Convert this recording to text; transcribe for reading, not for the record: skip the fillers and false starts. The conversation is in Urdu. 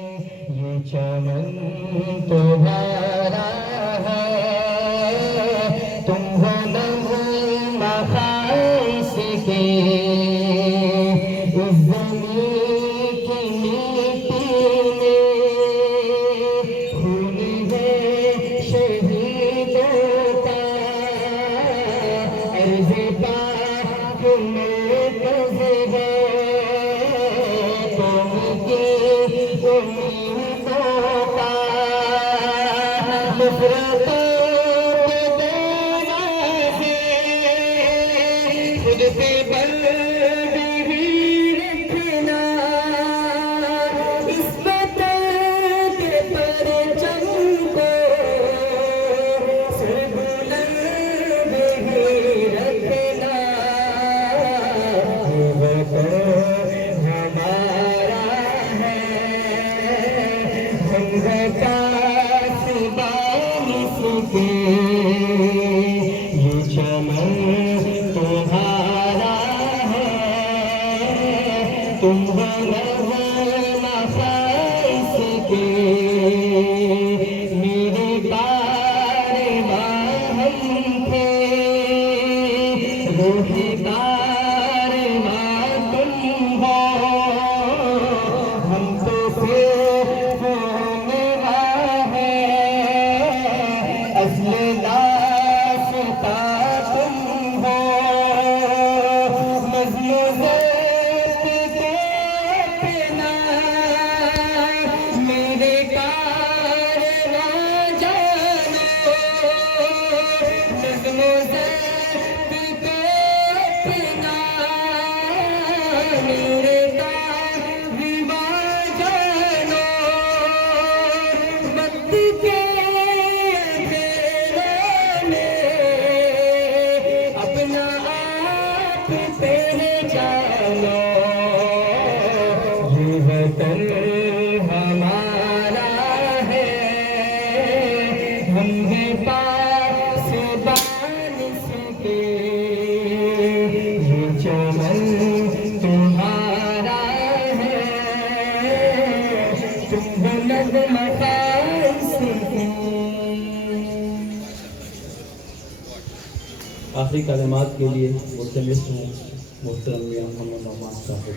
یہ چمن تمہارا ہے، تم ہو نغمہ خاص کے، اس زمین کی مٹی میں خون ہے شہیدوں کا، عرض پاک میں تذ ہے قوم کی امیدوں کا، نفرتوں کو دینا ہے خود پہ بلڈ ہی رکھنا، اس وطن کے پرچم کو سر بلند ہی رکھنا، یہ وطن ہمارا ہے، ہم ہیں پاسبان اس کے، یہ چمن تمہارا ہے، تم ہو نغمہ خاص کے، میرے کارواں ہم تھے، روحی کارواں تم ہو، ہم تو صرف نگاہ ہے، اصل داستاں تم ہو، مظلوم ضبط کے اپنا میرے کارواں جانو، مظلوم ضبط کے اپنا میرے کارواں جانو، وقت کے اندھیرے میں اپنا آپ پہچانو، یہ وطن ہمارا ہے، ہم ہیں پاسبان اس کے، یہ چمن تمہارا ہے، تم ہو نغمہ خاص کے۔ آخری کلمات کے لیے ملتمس ہوں محترم میاں محمد نعمان صاحب۔